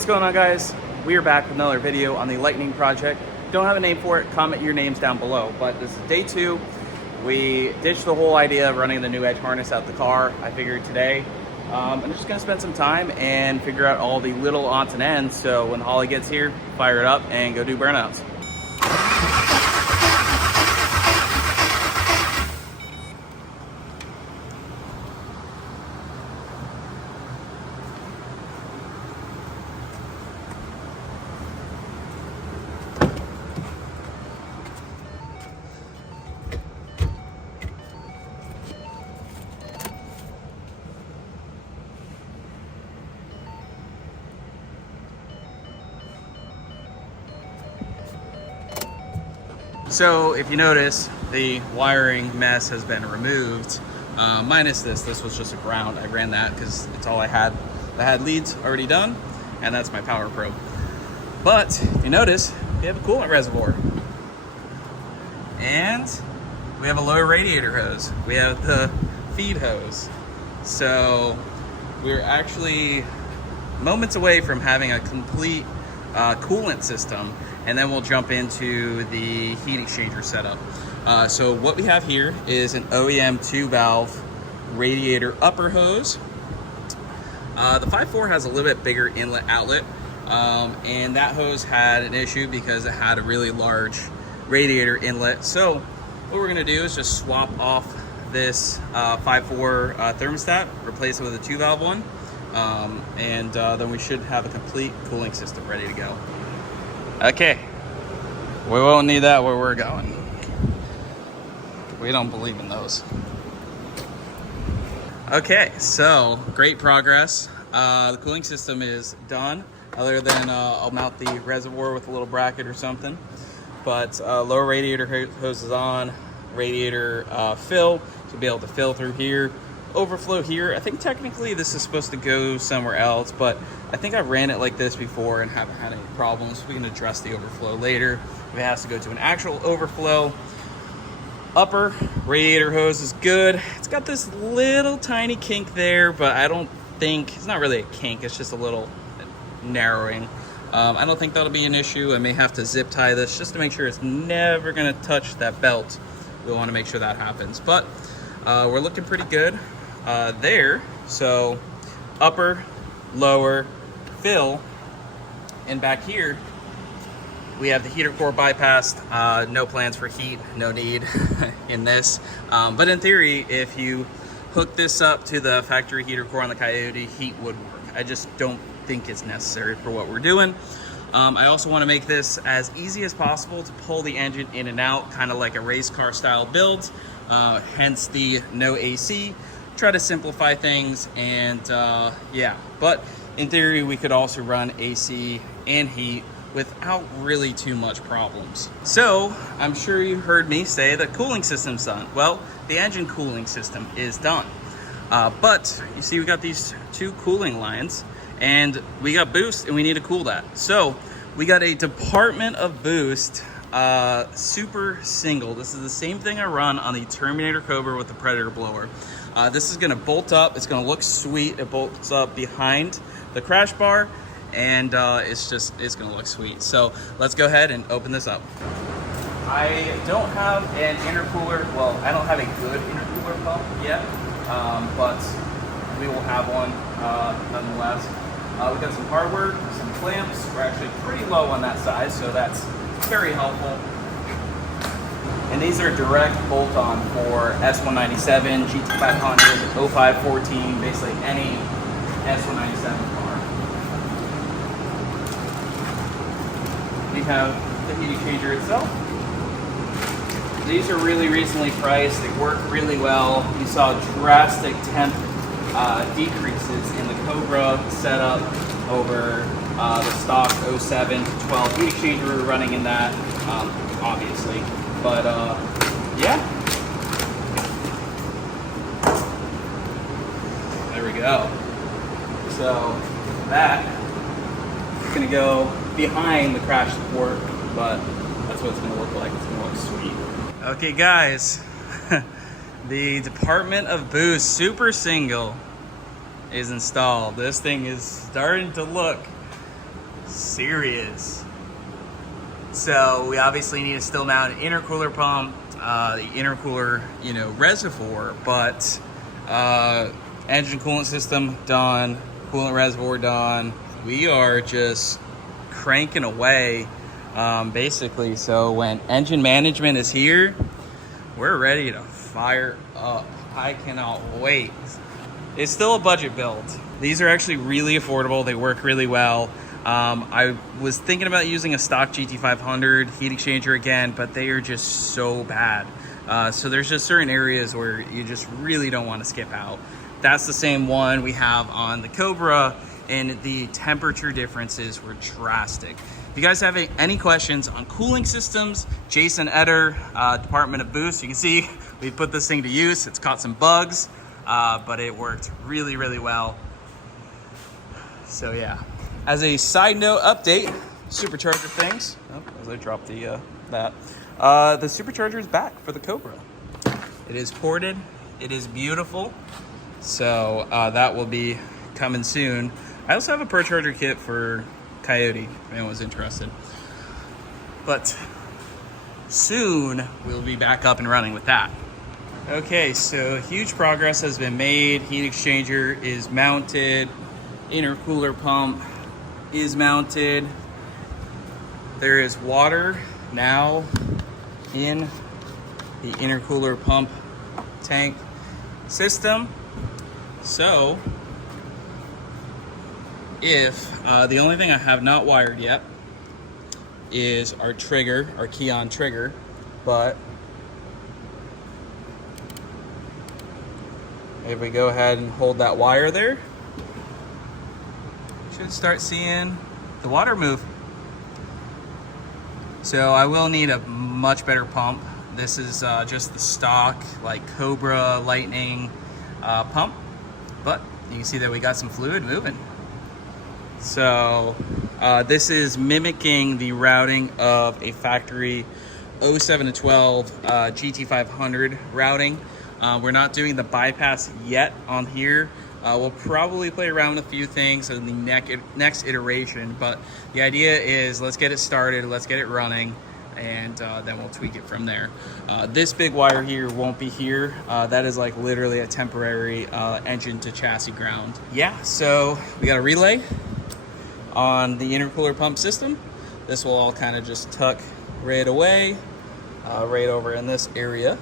What's going on, guys? We are back with another video on the Lightning project. Don't have a name for it, comment your names down below, but this is day 2. We ditched the whole idea of running the new edge harness out the car. I figured today I'm just gonna spend some time and figure out all the little odds and ends, so when Holly gets here, fire it up and go do burnouts. So if you notice, the wiring mess has been removed, minus this. This was just a ground. I ran that because it's all I had. I had leads already done, and that's my power probe. But if you notice, we have a coolant reservoir. And we have a lower radiator hose. We have the feed hose. So we're actually moments away from having a complete coolant system, and then we'll jump into the heat exchanger setup. So what we have here is an OEM 2-valve radiator upper hose. The 5.4 has a little bit bigger inlet outlet, and that hose had an issue because it had a really large radiator inlet. So what we're gonna do is just swap off this 5.4 thermostat, replace it with a 2-valve one, and then we should have a complete cooling system ready to go. Okay, we won't need that where we're going. We don't believe in those. Okay, so great progress. The cooling system is done, other than I'll mount the reservoir with a little bracket or something. But lower radiator hose is on, radiator fill, so be able to fill through here. Overflow here. I think technically this is supposed to go somewhere else, but I think I ran it like this before and haven't had any problems. We can address the overflow later if it has to go to an actual overflow. Upper radiator hose is good. It's got this little tiny kink there, but I don't think, it's not really a kink, it's just a little narrowing. I don't think that'll be an issue. I may have to zip tie this just to make sure it's never gonna touch that belt. We'll wanna make sure that happens, but we're looking pretty good there. So upper, lower, fill, and back here we have the heater core bypassed. No plans for heat, no need in this, but in theory, if you hook this up to the factory heater core on the Coyote, heat would work. I just don't think it's necessary for what we're doing. I also want to make this as easy as possible to pull the engine in and out, kind of like a race car style build, hence the no AC. Try to simplify things, and yeah, but in theory we could also run AC and heat without really too much problems. So I'm sure you heard me say the cooling system's done. Well, the engine cooling system is done, but you see we got these 2 cooling lines, and we got boost and we need to cool that. So we got a Department of Boost super single. This is the same thing I run on the Terminator Cobra with the Predator blower. This is gonna bolt up. It's gonna look sweet. It bolts up behind the crash bar, and it's gonna look sweet. So let's go ahead and open this up. I don't have an intercooler. Well, I don't have a good intercooler pump yet, but we will have one nonetheless. We've got some hardware, some clamps. We're actually pretty low on that size, so that's very helpful. And these are direct bolt-on for S197, GT500, 0514, basically any S197 car. We have the heat exchanger itself. These are really recently priced. They work really well. You saw drastic temp decreases in the Cobra setup over the stock 07 to 12 heat exchanger we were running in that, obviously. But yeah, there we go. So that is gonna go behind the crash support, but that's what it's gonna look like. It's gonna look sweet. Okay, guys, the Department of Boost Super Single is installed. This thing is starting to look serious. So we obviously need to still mount an intercooler pump, the intercooler, reservoir, but engine coolant system done, coolant reservoir done. We are just cranking away, basically. So when engine management is here, we're ready to fire up. I cannot wait. It's still a budget build. These are actually really affordable. They work really well. I was thinking about using a stock GT500 heat exchanger again, but they are just so bad. So there's just certain areas where you just really don't want to skip out. That's the same one we have on the Cobra, and the temperature differences were drastic. If you guys have any questions on cooling systems, Jason Eder, Department of Boost, you can see we put this thing to use. It's caught some bugs, but it worked really, really well. So yeah. As a side note update, Supercharger things. Oh, as I dropped the Supercharger is back for the Cobra. It is ported. It is beautiful. So that will be coming soon. I also have a Supercharger kit for Coyote, if anyone's interested. But soon we'll be back up and running with that. Okay, so huge progress has been made. Heat exchanger is mounted. Intercooler pump is mounted. There is water now in the intercooler pump tank system. So if the only thing I have not wired yet is our trigger, our key-on trigger, but if we go ahead and hold that wire there, should start seeing the water move. So I will need a much better pump. This is just the stock, like Cobra Lightning pump, but you can see that we got some fluid moving. So this is mimicking the routing of a factory 07 to 12 GT500 routing. We're not doing the bypass yet on here. We'll probably play around with a few things in the next iteration, but the idea is let's get it started, let's get it running, and then we'll tweak it from there. This big wire here won't be here. That is like literally a temporary engine to chassis ground. Yeah, so we got a relay on the intercooler pump system. This will all kind of just tuck right away, right over in this area.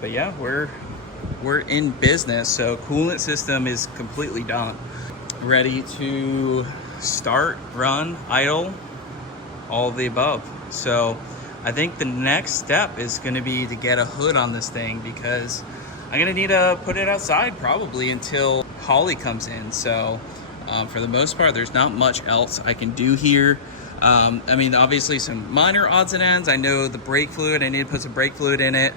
But yeah, we're in business. So coolant system is completely done, ready to start, run, idle, all of the above. So I think the next step is going to be to get a hood on this thing, because I'm going to need to put it outside probably until Holly comes in. So for the most part, there's not much else I can do here. I mean, obviously some minor odds and ends. I know the brake fluid, I need to put some brake fluid in it,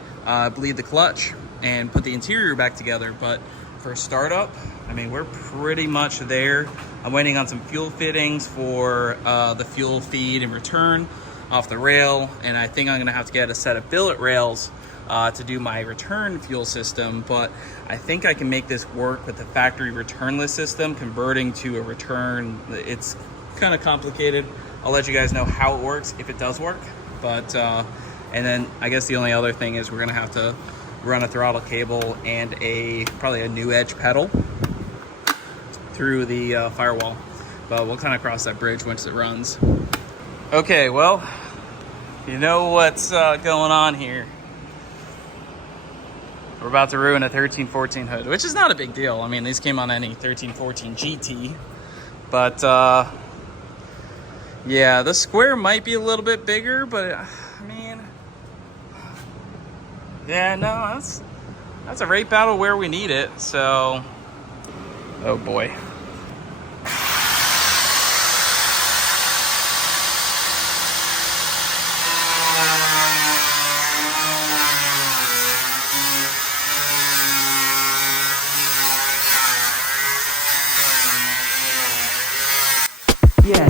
bleed the clutch, and put the interior back together. But for startup, I mean, we're pretty much there. I'm waiting on some fuel fittings for the fuel feed and return off the rail, and I think I'm gonna have to get a set of billet rails to do my return fuel system. But I think I can make this work with the factory returnless system, converting to a return. It's kind of complicated. I'll let you guys know how it works if it does work. But and then I guess the only other thing is we're gonna have to run a throttle cable and probably a new edge pedal through the firewall, but we'll kind of cross that bridge once it runs. Okay, well, you know what's going on here. We're about to ruin a 1314 hood, which is not a big deal. I mean, these came on any 1314 GT, but yeah, the square might be a little bit bigger, but I mean, yeah, no, that's a rate battle where we need it. So, oh boy. Yeah.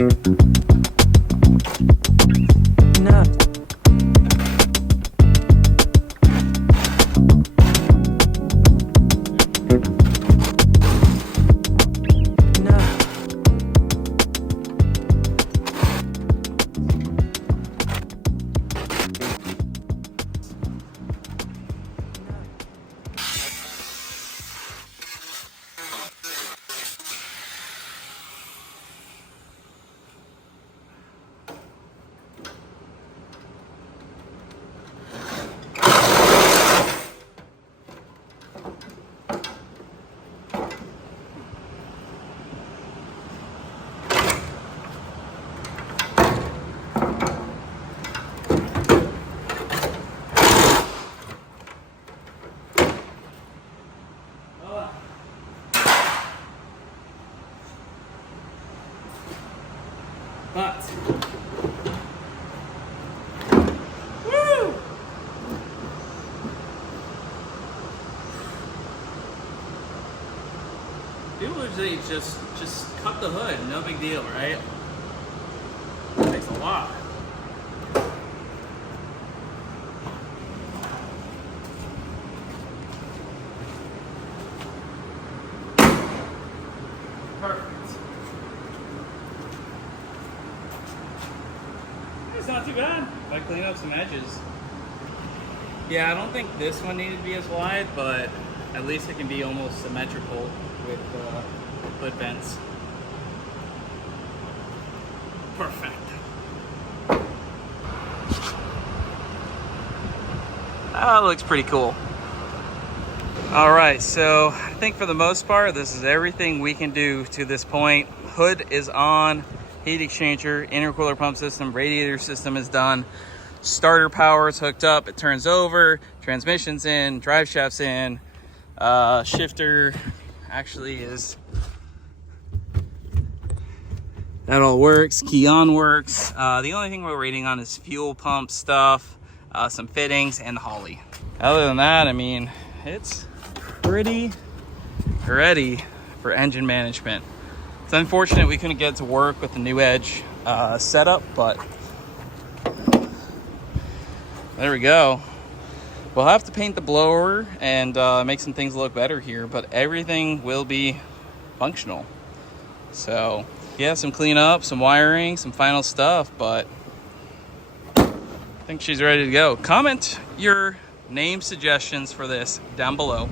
No. But, woo! People usually just cut the hood, no big deal, right? It takes a lot. Perfect. It's not too bad. If I clean up some edges. Yeah, I don't think this one needed to be as wide, but at least it can be almost symmetrical with hood vents. Perfect. That looks pretty cool. All right, so I think for the most part, this is everything we can do to this point. Hood is on. Heat exchanger, intercooler pump system, radiator system is done. Starter power is hooked up, it turns over, transmission's in, drive shaft's in, shifter actually is, that all works, key on works. The only thing we're waiting on is fuel pump stuff, some fittings, and the Holly. Other than that, I mean, it's pretty ready for engine management. It's unfortunate we couldn't get to work with the new Edge setup, but there we go. We'll have to paint the blower and make some things look better here, but everything will be functional. So yeah, some cleanup, some wiring, some final stuff, but I think she's ready to go. Comment your name suggestions for this down below,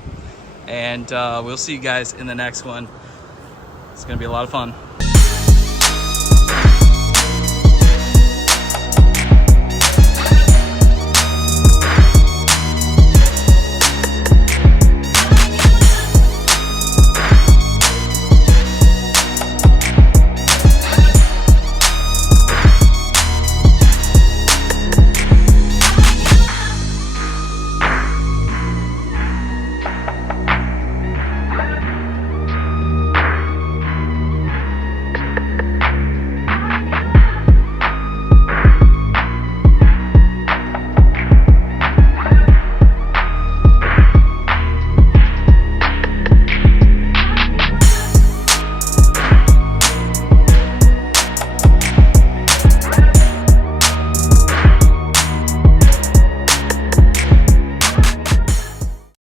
and we'll see you guys in the next one. It's gonna be a lot of fun.